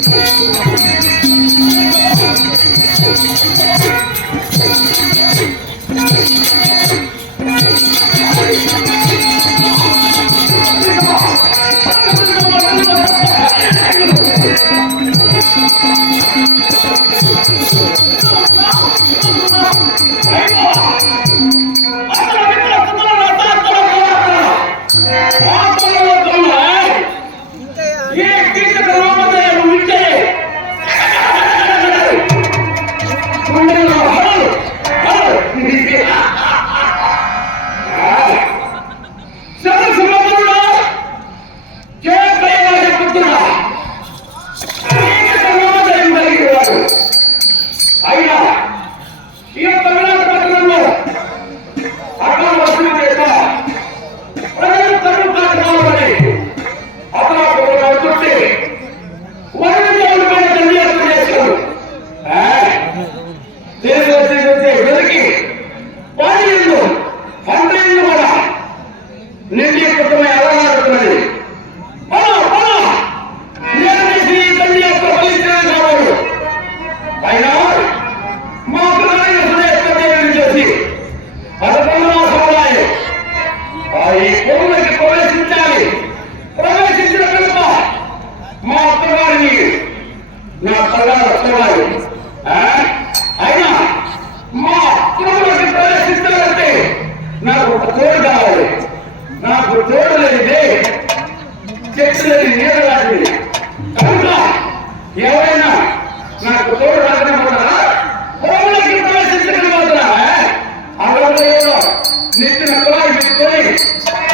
Come on!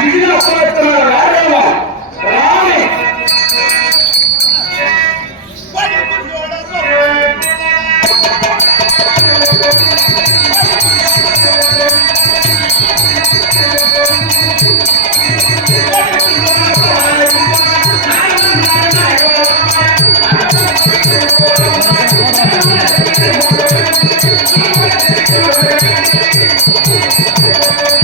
విధులు రావాలి Thank you.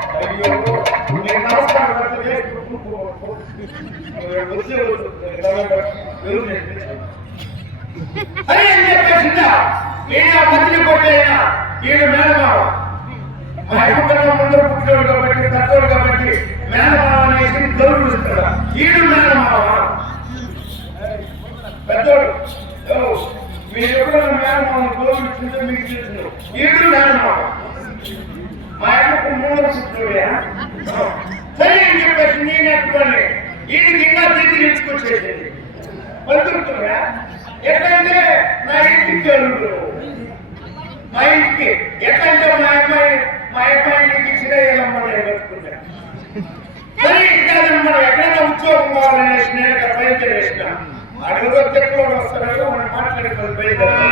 అరే అని చెప్పేసిందా ఈయన మంత్రి కొట్టేయన ఈయన మేనమావ ముందర పుట్టినోడు కాబట్టి కాబట్టి మేనమావ అనేసి గౌరవం ఇస్తాడు ఈయన మేనమావ మీరు ఎప్పుడైనా మేనమావను గౌరవించుకుంటే మీకు తెలుసు ఈయన మేనమావ మా అమ్మకు మూడు శుద్ధుడే సరే అని చెప్పేసి నేను ఎట్టుకొని ఈయనకి ఇంకా దగ్గర ఇచ్చుకొచ్చేసింది పలుకుతుందా ఎట్లంటే నా ఇంటికి వెళ్ళు మా ఇంటికి ఎట్లంటే మా అమ్మాయి మా అమ్మాయి నీకు ఇచ్చిన ఏమన్నా నేను పెట్టుకుంటా సరే ఇంకా మనం ఎక్కడైనా ఉద్యోగం కావాలనే స్నేహితులు బయలుదేరేసిన. అడుగులో తెక్కువ వస్తున్నాడు మనం మాట్లాడుకోవాలి బయలుదేరాలి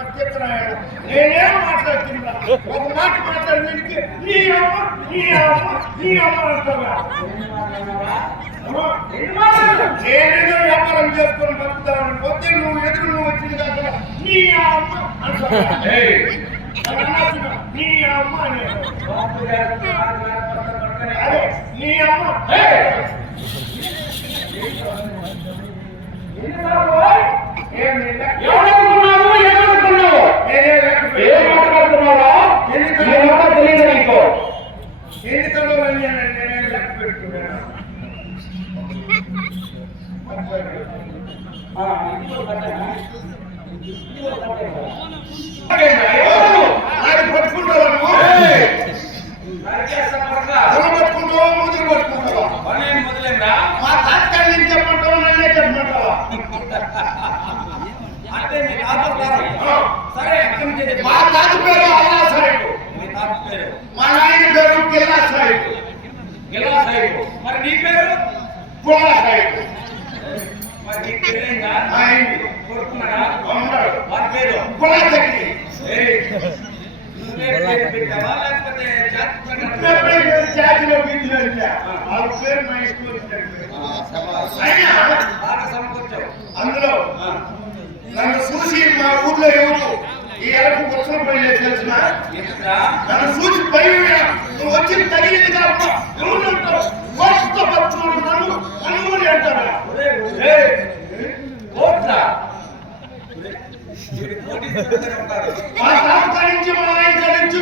పోయి నేను మాట్లాడుతున్నా? ఒక మాట మాట్లాడడానికి నీ అమ్మ నీ అమ్మ నీ అమ్మ అంటున్నా నేనేదో వ్యాపారం చేసుకొని బతుకుతాను పోతే నువ్వు ఎదురు నువ్వు వచ్చిన దాకా నీ అమ్మ అంటున్నా నీ అమ్మ అని అదే నీ అమ్మ. ఏమనుకున్నావు ఏమనుకున్నావు ఏం మాట్లాడుతున్నావా ఈ మాట తెలియదు నీకు ఎన్నికల్లో నేనే లెక్క పెట్టుకున్నాను ఆ, ఇప్పుడు కట్టనా? ఇప్పుడు కట్టనా? నాకు పట్టుకుంటావా నువ్వు? నరికేస్తా కొడక. తల పట్టుకుంటావా ముదురు పట్టుకుంటావా పనేం మొదలైందా? మా తాత పేరు. అల్లా మా నాయన పేరు కిల్లా సాహిబ్ గిలా సాహిబ్. మరి నీ పేరు? పుల్లా సాహిబ్ మరి నీ పేరేందా ఆయన కొడుకున్నాడా? ఉన్నాడు. వారి పేరు? పేరు పెట్టావా? లేకపోతే జాతిలో వాళ్ళ పేరు మా ఇష్టం అందులో నన్ను చూసి మా ఊర్లో ఎవరు? ఈ ఎలకు వచ్చిన పైన తెలిసిన? నన్ను చూసి పై నువ్వు వచ్చి తగిలింది కాబట్టి ఎవరు అంటారు? పట్టుకున్నాడు నన్ను అంటారా. మా తాత నుంచి మా ఆయన నుంచి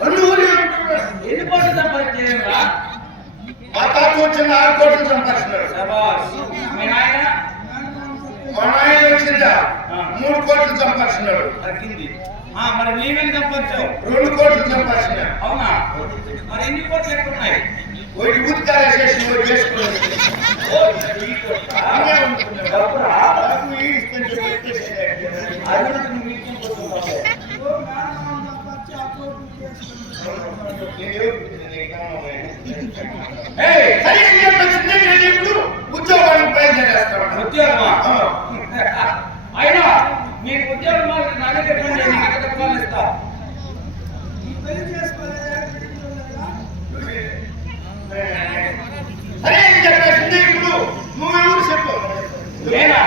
నన్ను ఊరి అంటున్నాడు ఎన్ని కోట్లు సంపాదించేయంరా మా తాత వచ్చిన ఆరు కోట్లు సంపాదిస్తున్నాడు మీ నాయన? మా నాయన వచ్చిందా? మూడు కోట్లు సంపాదిస్తున్నాడు. తగ్గింది మరి నీవెన్ని సంపాదించావు? రెండు కోట్లు సంపాదిస్తున్నాడు అవునా? మరి ఎన్ని కోట్లు ఎక్కడ ఉన్నాయి ఒకటి చేసి ఒకటి చేసుకున్నాడు ఇప్పుడు ఉద్యోగానికి బయలుదేరేస్తాను. ఉద్యోగమా ఆ. అయినా నీకు ఉద్యోగం నీకు పనులు ఇస్తా సరే అని చెప్పేసి ఇప్పుడు నువ్వెవరు చెప్పు. నేనా?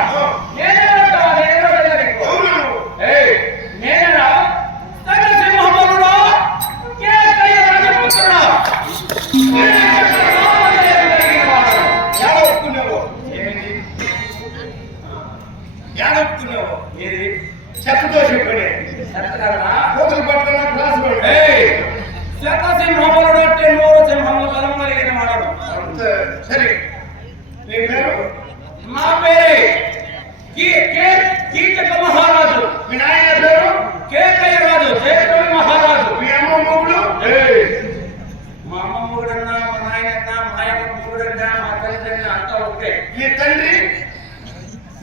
కీచక మహారాజు. మీ నాయన పేరు? రాజు చేకవి మహారాజు. మీ అమ్మ మొగుడు? మా అమ్మ మొగుడన్నా మా నాయనన్నా మా ఆయన మొగుడన్నా మా తల్లిదండ్రులు అంతా ఒకటే. మీ తండ్రి?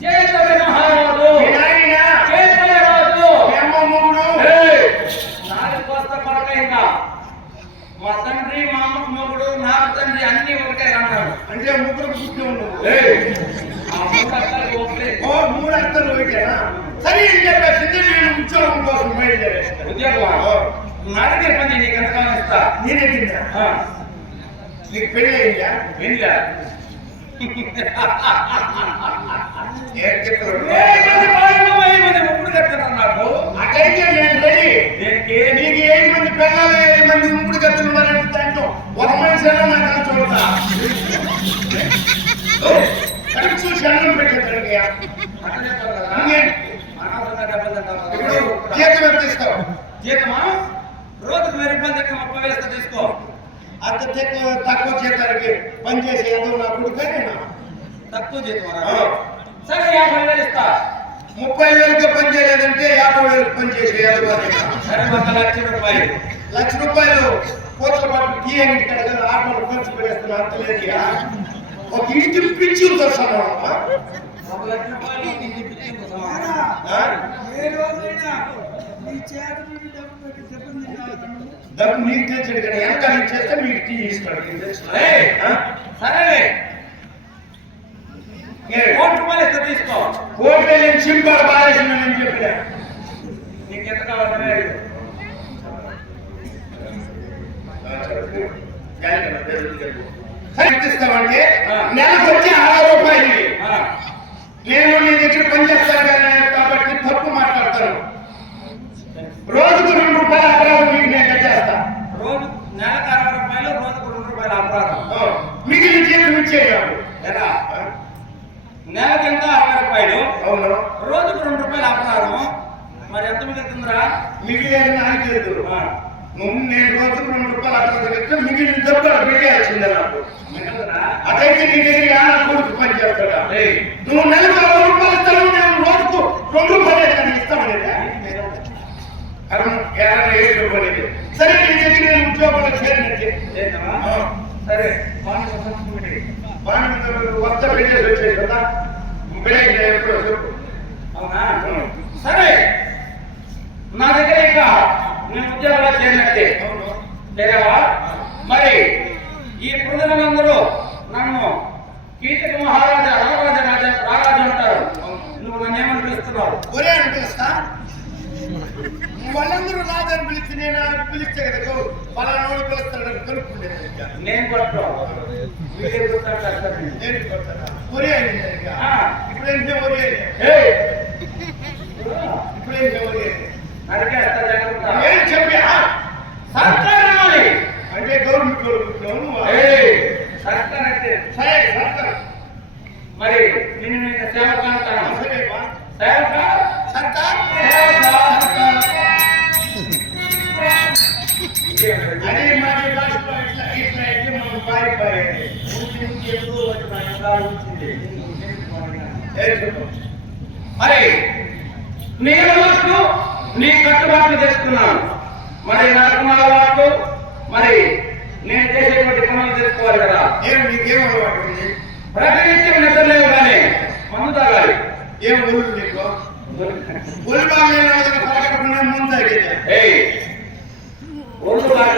చేకవి మహారాజు. మీ నాయన? కేకయ్య రాజు మీ అమ్మ నాలుగు కోస్త కొరక మా తండ్రి మా అమ్మ మొగుడు తండ్రి అన్ని ఒకటే అన్నాడు అంటే ముగ్గురు చూస్తూ ఉండవు సరే అని చెప్పేసింది నేను ఉద్యోగం కోసం బయలుదేరేస్తాను ఉద్యోగం నా దగ్గర పని నీకు ఎంతకాలం ఇస్తా? నేనే తిన్నా నీకు పెళ్ళి అయిందా? ఏంటిరా? ఏం చెప్తాడు నాకు. అటైతే నేను దేనికి? నీకు ఏ మంది పిల్లలు ఏ మంది గతులు ఉన్నారంటే దాంట్లో? ఒక మనిషి అయినా నాకు చూడతా చూసి అన్నం అట్లా చెప్తారు కదా. ఇంకేం? అనవసరంగా డబ్బులు తింటావా? ఇప్పుడు జీతం ఎంత ఇస్తావు జీతమా? రోజుకు వెయ్యి రూపాయలు దగ్గర ముప్పై వేలు ఇస్తా తీసుకో. అంత తక్కువ తక్కువ జీతానికి పనిచేసే ఏదో నా కొడుకే నేను. తక్కువ జీతం. సరే యాభై వేలు ఇస్తా. ముప్పై వేలకి పని చేయలేదంటే యాభై వేలకు పని చేసే ఏదో అది. సరే ఒక లక్ష రూపాయలు. లక్ష రూపాయలు కోట్ల పాటు టీ అంగడి కదా ఆటోలు ఖర్చు పెడేస్తున్నా అంతలేదు ఒక ఇంటి పిచ్చి సమానమా ఒక లక్ష రూపాయలు సమానం. ఏ రోజైనా నీ చేత నీకు డబ్బు నీకు తెచ్చాడు కానీ ఎంత నీకు చేస్తే మీకు టీ ఇస్తాడు. నీకు ఏ, కోటి రూపాయలు ఇస్తా తీసుకో. కోట్లే నేను చింపాలు బాధేసిన నేను చెప్పిన. నీకు ఎంత కావాలని. ఇస్తామంటే. నెలకు వచ్చి ఆరు రూపాయలు. నేను నీ దగ్గర పని చేస్తాను కదా కాబట్టి తప్పు మాట్లాడతాను రోజుకు రెండు రూపాయలు అపరాధం మీకు నేను కట్టేస్తా రోజు నెలకు అరవై రూపాయలు రోజుకు రెండు రూపాయలు అపరాధం ఆ, నెలకి ఎంత అరవై రూపాయలు. అవును. రోజుకు రెండు రూపాయలు అపరాధం మరి ఎంత మిగులుతుందిరా? మిగిలిన నాకు నువ్వు నేను రోజుకు రెండు రూపాయలు ఇస్తే మిగిలిన అక్కడ పెట్టేయాల్సిందే నాకు? అదైతే నీ దగ్గర ఆనా కొడుకు పని చేస్తాడా? ఏయ్, నువ్వు నెలకు అరవై రూపాయలు ఇస్తాను నేను రోజుకు రెండు రూపాయలు కానీ ఇస్తామనేదా అరవై యాభై ఏడు రూపాయలు సరే నీ దగ్గర నేను ఉద్యోగంలో చేరినట్టే. సరే వాడిని ఒక సంతకం పెట్టు. అవునా? సరే. నా దగ్గర ఇక నేను ఉద్యోగంలో చేరినట్టే చేరావా? మరి ఈ ప్రజలందరూ నన్ను కీచక మహారాజా రామరాజ రాజా రారాజు అంటారు. నువ్వు నన్ను ఏమని పిలుస్తున్నావు అని పిలుస్తా వాళ్ళందరూ రాజని పిలిచి నేను పిలిస్తే కదా గౌరవ పలానోడు పిలుస్తాడని కనుక్కుండేది నేను? ఒరే. ఇప్పుడేంటే ఒరే. ఏం చెప్పి? సర్కారు అంటే గవర్నమెంట్ వాళ్ళు! సర్కారు అంటే? సరే సర్కార్. మరి నిన్ను నేను సేవకు అంటాను? సరే బా. సేవక సర్కార్? సేవక అదే మరి భాషలో ఇట్లా ఇట్లా ఇట్లా మనం మన వచ్చింది ఏ చెప్పు. మరి నీ కట్టుబాట్లు చేసుకున్నాను. మరి నా అలవాట్లు మరి నేను చేసేటువంటి పనులు చేసుకోవాలి కదా. ఏం నీకేం అలవాటు ప్రతినిత్యం నిద్రలేవు కానీ మందు తాగాలి. ఏం ఊరు నీకు? వాళ్ళకి పలకకుండా ముందు తగ్గింది ఏయ్ 我们又来